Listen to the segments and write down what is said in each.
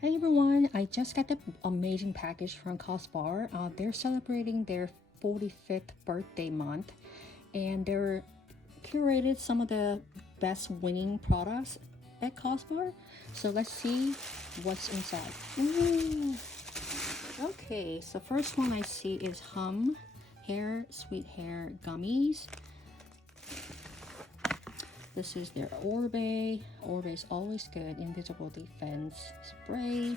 Hey everyone, I just got the amazing package from Cosbar. They're celebrating their 45th birthday month and they're curated some of the best winning products at Cosbar. So let's see what's inside. Ooh. Okay, so first one I see is Hum Hair Sweet Hair Gummies. This is their Orbe. Orbe is always good. Invisible Defense Spray.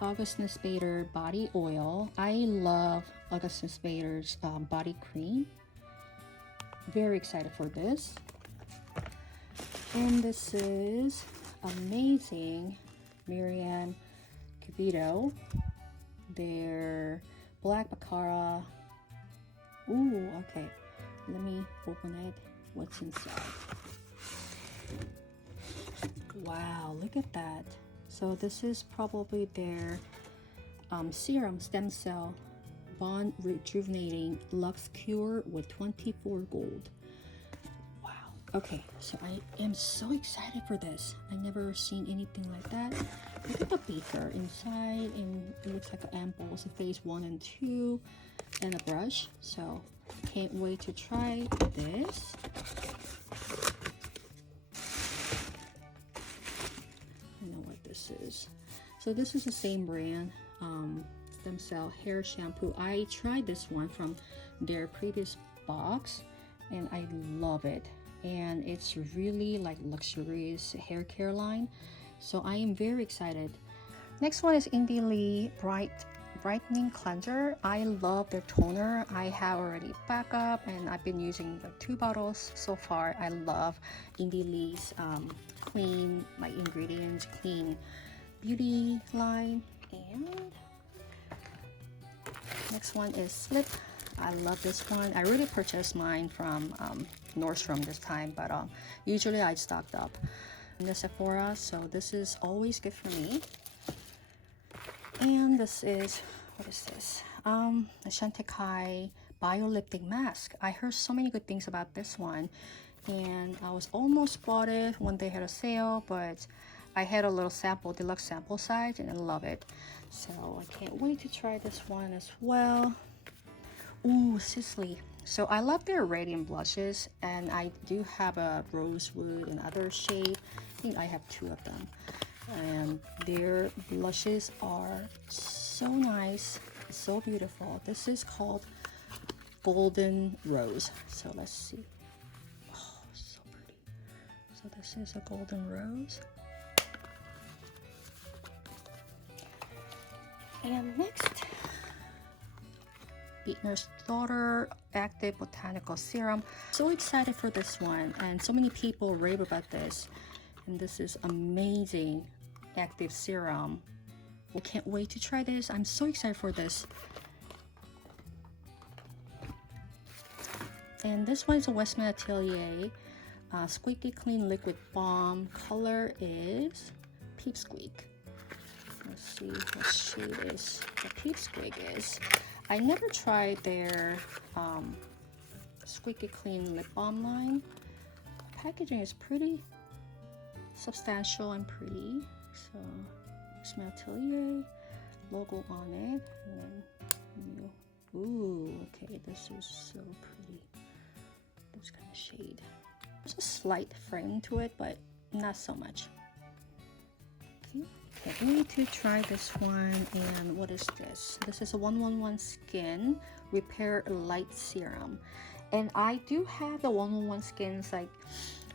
Augustinus Bader Body Oil. I love Augustinus Bader's body cream. Very excited for this. And this is amazing Miriam Cubito. Their Black Baccarat. Ooh, okay. Let me open it. What's inside? Wow, look at that. So this is probably their serum stem cell bond rejuvenating Lux Cure with 24 gold. Wow. Okay, so I am so excited for this. I never seen anything like that. Look at the beaker inside, and it looks like an ampoule. So phase 1 and 2, and a brush. So can't wait to try this. I know what this is. So this is the same brand, Stem Cell Hair Shampoo. I tried this one from their previous box and I love it. And it's really like luxurious hair care line. So I am very excited. Next one is Indie Lee Brightening Cleanser. I love their toner. I have already backup and I've been using like 2 bottles so far. I love Indie Lee's clean, like ingredients, clean beauty line. And next one is Slip. I love this one. I really purchased mine from Nordstrom this time, but usually I stocked up in the Sephora, so this is always good for me. And this is, what is this? The Chantecaille Bioliptic Mask. I heard so many good things about this one, and I was almost bought it when they had a sale, but I had a little sample, deluxe sample size, and I love it. So I can't wait to try this one as well. Ooh, Sisley. So I love their radiant blushes, and I do have a rosewood and other shade. I think I have 2 of them. And their blushes are so nice, so beautiful. This is called Golden Rose. So let's see. Oh, so pretty. So this is a golden rose. And next, Beatner's Daughter Active Botanical Serum. So excited for this one, and so many people rave about this. And this is amazing active serum. I can't wait to try this. I'm so excited for this. And this one is a Westman Atelier Squeaky Clean Liquid Balm. Color is Peep Squeak. Let's see what shade is the Peep Squeak is. I never tried their Squeaky Clean Lip Balm line. The packaging is pretty substantial and pretty. So Westman Atelier logo on it, and then new. Ooh, okay, this is so pretty. This kind of shade. There's a slight frame to it, but not so much. Okay, can't wait to try this one. And what is this? This is a 111 Skin Repair Light Serum, and I do have the 111 Skins like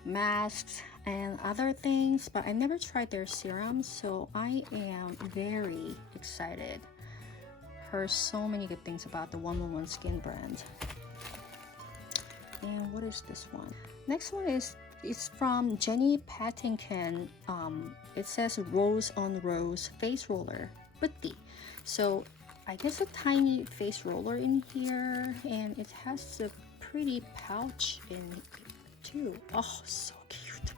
masks and other things, but I never tried their serums, so I am very excited. Heard so many good things about the 111 Skin brand. And what is this one? Next one is, it's from Jenny Pattinkin. It says Rose on Rose Face Roller Putty. So I guess a tiny face roller in here, and it has a pretty pouch in too. Oh, so cute.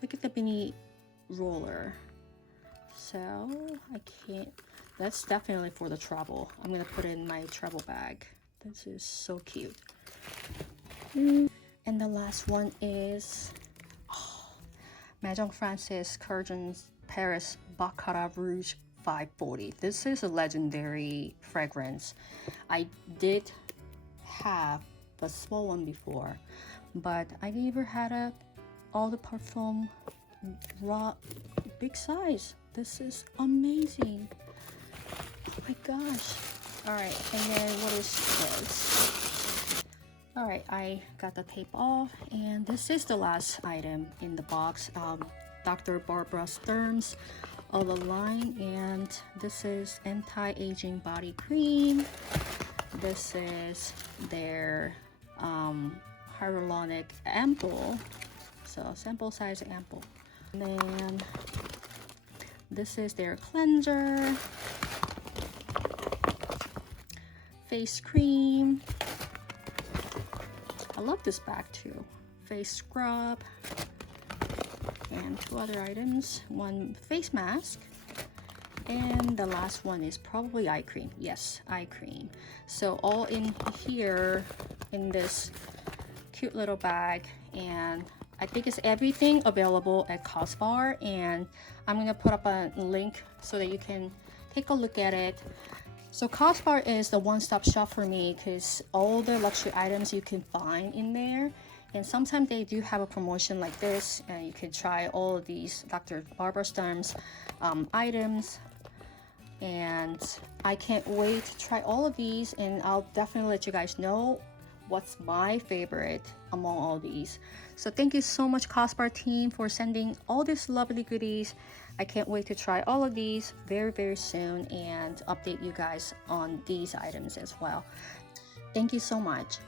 Look at the mini roller. So I can't, that's definitely for the travel. I'm gonna put it in my travel bag. This is so cute. And the last one is Maison Francis Kurkdjian's Paris Baccarat Rouge 540. This is a legendary fragrance. I did have the small one before, but I never had a Eau de Parfum raw big size. This is amazing. Oh my gosh. All right, and then what is this? All right, I got the tape off, and this is the last item in the box. Dr. Barbara Sturm's of the line, and this is anti-aging body cream. This is their hyaluronic ampoule, so sample size ampoule. And then this is their cleanser, face cream. I love this bag too. Face scrub, and 2 other items. 1 face mask, and the last one is probably eye cream. Yes, eye cream. So all in here in this cute little bag, and I think it's everything available at Cosbar, and I'm gonna put up a link so that you can take a look at it. So Cosbar is the one-stop shop for me because all the luxury items you can find in there, and sometimes they do have a promotion like this, and you can try all of these Dr. Barbara Sturm's items. And I can't wait to try all of these, and I'll definitely let you guys know what's my favorite among all these. So thank you so much, Cosbar team, for sending all these lovely goodies. I can't wait to try all of these very, very soon and update you guys on these items as well. Thank you so much.